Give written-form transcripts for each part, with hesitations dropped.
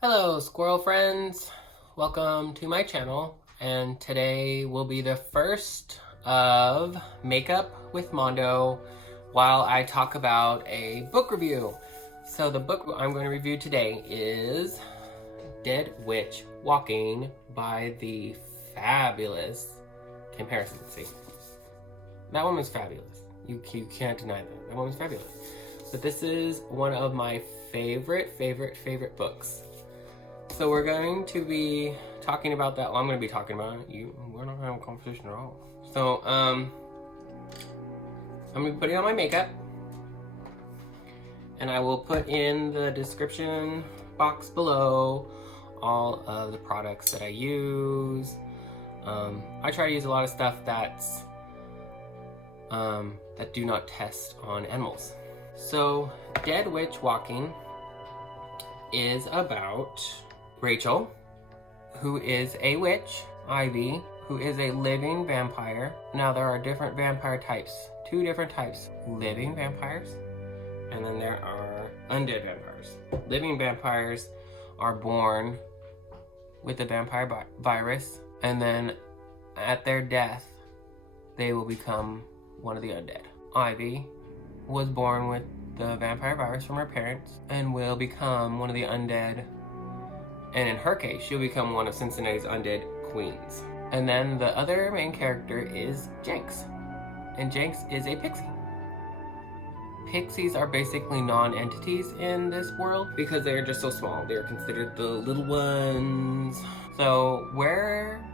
Hello squirrel friends, welcome to my channel, and today will be the first of Makeup with Mondo while I talk about a book review. So the book I'm going to review today is Dead Witch Walking by the fabulous Kim Harrison. See, that one was fabulous. You can't deny that. That one was fabulous. But this is one of my favorite books. So we're going to be talking about that. Well, I'm going to be talking about it. We're not having a conversation at all. So, I'm going to be putting on my makeup. And I will put in the description box below all of the products that I use. I try to use a lot of stuff that's that do not test on animals. So, Dead Witch Walking is about Rachel, who is a witch, Ivy, who is a living vampire. Now there are different vampire types, two different types, living vampires, and then there are undead vampires. Living vampires are born with the vampire virus, and then at their death, they will become one of the undead. Ivy was born with the vampire virus from her parents and will become one of the undead. And in her case, she'll become one of Cincinnati's undead queens. And then the other main character is Jinx. And Jinx is a pixie. Pixies are basically non-entities in this world because they are just so small. They are considered the little ones. So where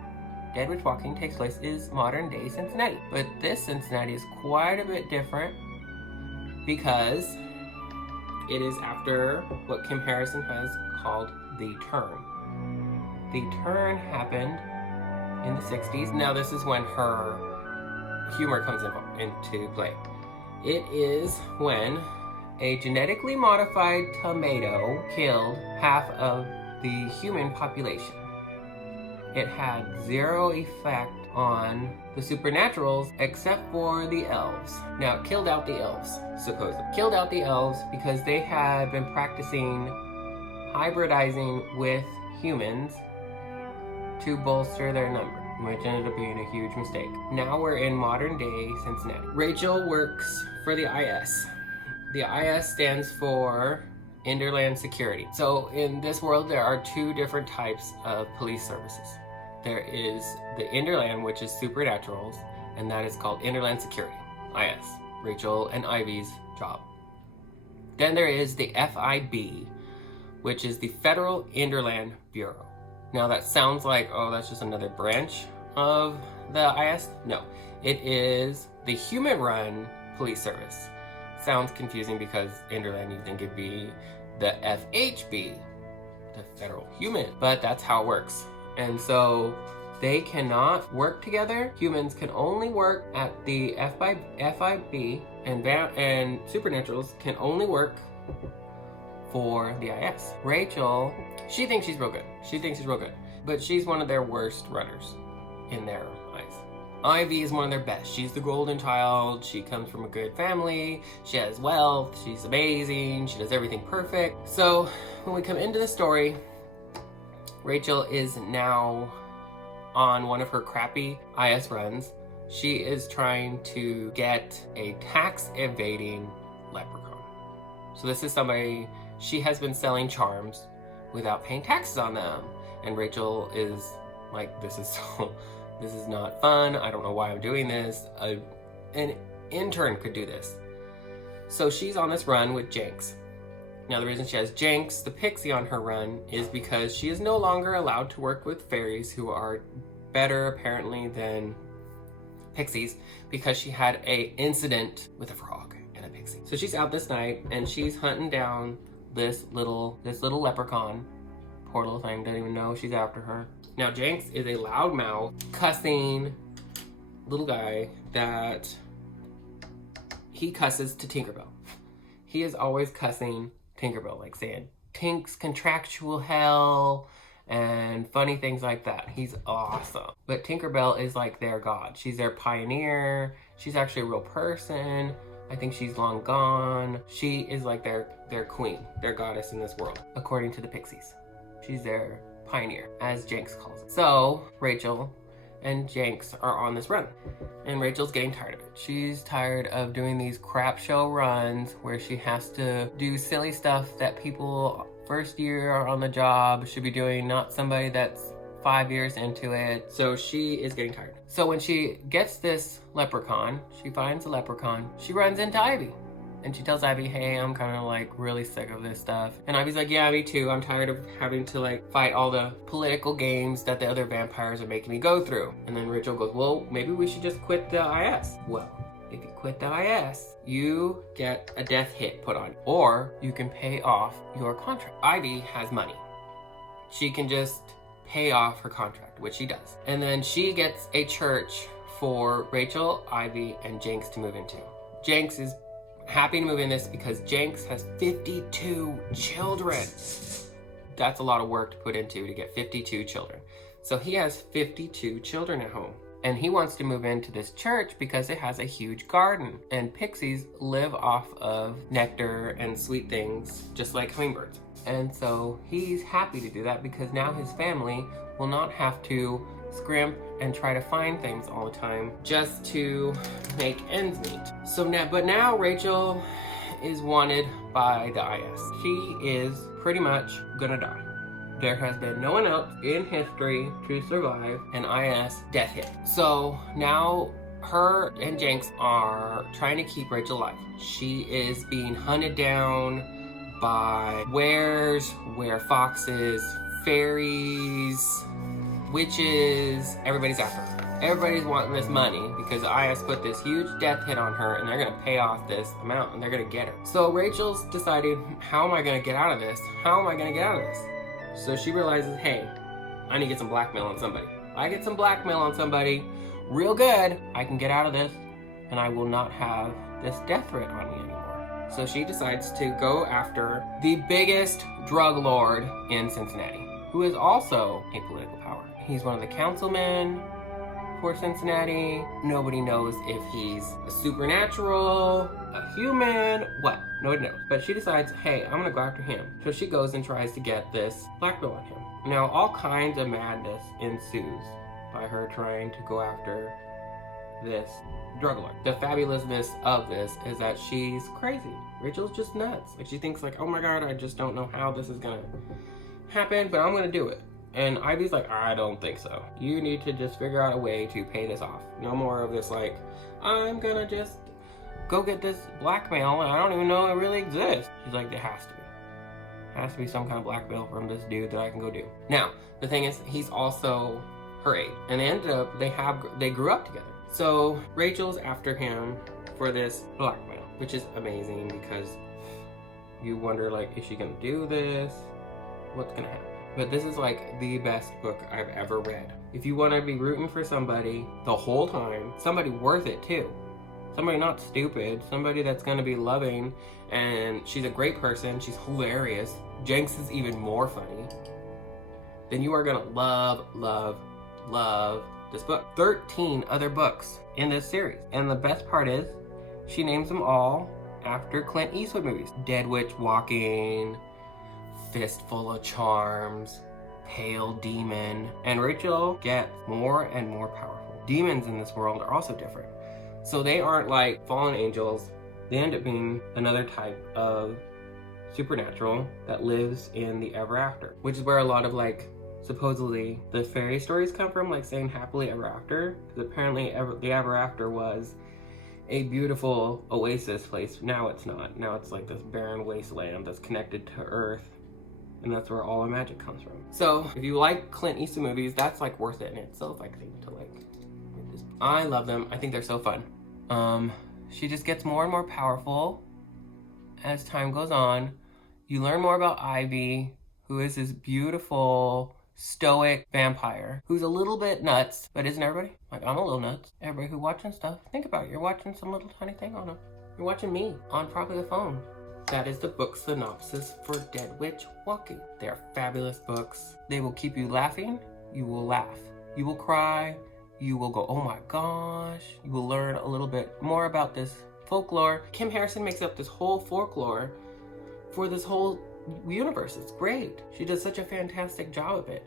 Dead Witch Walking takes place is modern day Cincinnati. But this Cincinnati is quite a bit different because it is after what Kim Harrison has called the turn. The turn happened in the 60s. Now this is when her humor comes into play. It is when a genetically modified tomato killed half of the human population. It had zero effect on the supernaturals except for the elves. Now it killed out the elves, supposedly. Killed out the elves because they had been practicing hybridizing with humans to bolster their number, which ended up being a huge mistake. Now we're in modern day Cincinnati. Rachel works for the IS. The IS stands for Interland Security. So in this world, there are two different types of police services. There is the Interland, which is supernaturals, and that is called Interland Security, IS, Rachel and Ivy's job. Then there is the FIB, which is the Federal Interland Bureau. Now that sounds like, oh, that's just another branch of the IS. No, it is the human-run police service. Sounds confusing because Interland, you think it'd be the FHB, the Federal Human, but that's how it works. And so they cannot work together. Humans can only work at the FIB, and supernaturals can only work for the IS. Rachel, she thinks she's real good. But she's one of their worst runners in their eyes. Ivy is one of their best. She's the golden child. She comes from a good family. She has wealth. She's amazing. She does everything perfect. So when we come into the story, Rachel is now on one of her crappy IS runs. She is trying to get a tax evading leprechaun. So this is somebody, she has been selling charms without paying taxes on them. And Rachel is like, this is not fun. I don't know why I'm doing this. An intern could do this. So she's on this run with Jinx. Now the reason she has Jinx, the pixie, on her run is because she is no longer allowed to work with fairies, who are better apparently than pixies, because she had a incident with a frog and a pixie. So she's out this night and she's hunting down this little leprechaun. Poor little thing, doesn't even know she's after her. Now Jinx is a loudmouth, cussing little guy that he cusses to Tinkerbell. He is always cussing Tinkerbell, like saying Tink's contractual hell and funny things like that. He's awesome. But Tinkerbell is like their god. She's their pioneer. She's actually a real person. I think she's long gone. She is like their queen, their goddess in this world, according to the pixies. She's their pioneer, as Jenks calls it. So Rachel and Jenks are on this run, and Rachel's getting tired of it. She's tired of doing these crap show runs where she has to do silly stuff that people first year on the job should be doing, not somebody that's 5 years into it. So she is getting tired. So when she gets this leprechaun, she finds a leprechaun, she runs into Ivy. And she tells Ivy, hey, I'm kind of like really sick of this stuff. And Ivy's like, yeah, me too. I'm tired of having to like fight all the political games that the other vampires are making me go through. And then Rachel goes, well, maybe we should just quit the IS. Well, if you quit the IS, you get a death hit put on you, or you can pay off your contract. Ivy has money. She can just pay off her contract, which she does. And then she gets a church for Rachel, Ivy, and Jenks to move into. Jenks is happy to move in this because Jenks has 52 children. That's a lot of work to put into to get 52 children. So he has 52 children at home. And he wants to move into this church because it has a huge garden. And pixies live off of nectar and sweet things, just like hummingbirds. And so he's happy to do that because now his family will not have to scrimp and try to find things all the time just to make ends meet. So now Rachel is wanted by the IS. She is pretty much gonna die. There has been no one else in history to survive an IS death hit. So now her and Jenks are trying to keep Rachel alive. She is being hunted down by foxes, fairies, witches. Everybody's after her. Everybody's wanting this money because IS put this huge death hit on her and they're gonna pay off this amount and they're gonna get her. So Rachel's deciding, how am I gonna get out of this? How am I gonna get out of this? So she realizes, hey, I need to get some blackmail on somebody. If I get some blackmail on somebody real good, I can get out of this and I will not have this death threat on me anymore. So she decides to go after the biggest drug lord in Cincinnati, who is also a political power. He's one of the councilmen for Cincinnati. Nobody knows if he's a supernatural, a human, what? Nobody knows. But she decides, hey, I'm gonna go after him. So she goes and tries to get this blackmail on him. Now, all kinds of madness ensues by her trying to go after this drug lord. The fabulousness of this is that she's crazy. Rachel's just nuts. Like, she thinks like, oh my God, I just don't know how this is gonna happen, but I'm gonna do it. And Ivy's like, I don't think so. You need to just figure out a way to pay this off. No more of this like, I'm gonna just go get this blackmail and I don't even know it really exists. She's like, there has to be. Has to be some kind of blackmail from this dude that I can go do. Now, the thing is, he's also her age. And they ended up, they grew up together. So Rachel's after him for this blackmail, which is amazing because you wonder like, is she gonna do this? What's gonna happen? But this is like the best book I've ever read. If you wanna be rooting for somebody the whole time, somebody worth it too. Somebody not stupid, somebody that's gonna be loving, and she's a great person, she's hilarious. Jenks is even more funny. Then you are gonna love, love, love this book. 13 other books in this series. And the best part is, she names them all after Clint Eastwood movies. Dead Witch Walking, Fistful of Charms, Pale Demon. And Rachel gets more and more powerful. Demons in this world are also different. So they aren't like fallen angels. They end up being another type of supernatural that lives in the ever after, which is where a lot of like supposedly the fairy stories come from, like saying happily ever after, because apparently the ever after was a beautiful oasis place. Now it's not. Now it's like this barren wasteland that's connected to Earth, and that's where all the magic comes from. So if you like Clint Eastwood movies, that's like worth it in itself, I think, to like. I love them. I think they're so fun. She just gets more and more powerful as time goes on. You learn more about Ivy, who is this beautiful, stoic vampire who's a little bit nuts, but isn't everybody? Like, I'm a little nuts. Everybody who's watching stuff, think about it. You're watching some little tiny thing on them. You're watching me on probably the phone. That is the book synopsis for Dead Witch Walking. They are fabulous books. They will keep you laughing. You will laugh. You will cry. You will go, oh my gosh. You will learn a little bit more about this folklore. Kim Harrison makes up this whole folklore for this whole universe. It's great. She does such a fantastic job of it.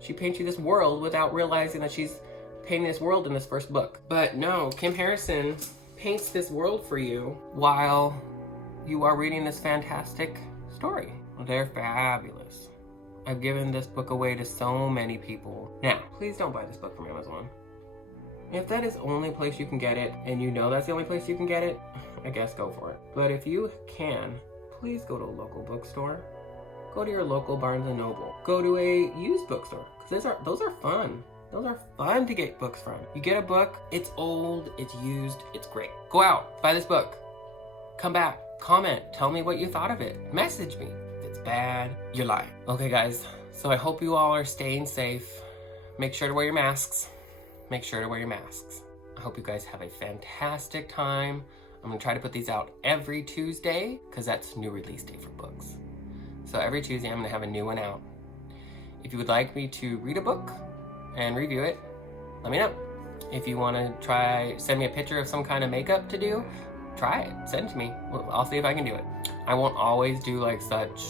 She paints you this world without realizing that she's painting this world in this first book. But no, Kim Harrison paints this world for you while you are reading this fantastic story. They're fabulous. I've given this book away to so many people. Now, please don't buy this book from Amazon. If that is the only place you can get it, and you know that's the only place you can get it, I guess go for it. But if you can, please go to a local bookstore. Go to your local Barnes & Noble. Go to a used bookstore, because those are fun. Those are fun to get books from. You get a book, it's old, it's used, it's great. Go out, buy this book. Come back, comment, tell me what you thought of it. Message me. If it's bad, you're lying. Okay guys, so I hope you all are staying safe. Make sure to wear your masks. Make sure to wear your masks. I hope you guys have a fantastic time. I'm gonna try to put these out every Tuesday, because that's new release day for books. So every Tuesday I'm gonna have a new one out. If you would like me to read a book and review it, let me know. If you wanna send me a picture of some kind of makeup to do, try it, send it to me. I'll see if I can do it. I won't always do like such,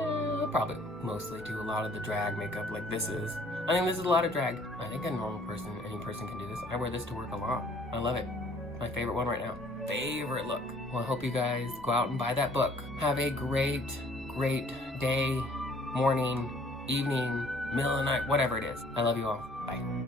I'll probably mostly do a lot of the drag makeup like this is. I think this is a lot of drag. I think a normal person, any person can do this. I wear this to work a lot. I love it. My favorite one right now. Favorite look. Well, I hope you guys go out and buy that book. Have a great day, morning, evening, middle of the night, whatever it is. I love you all. Bye.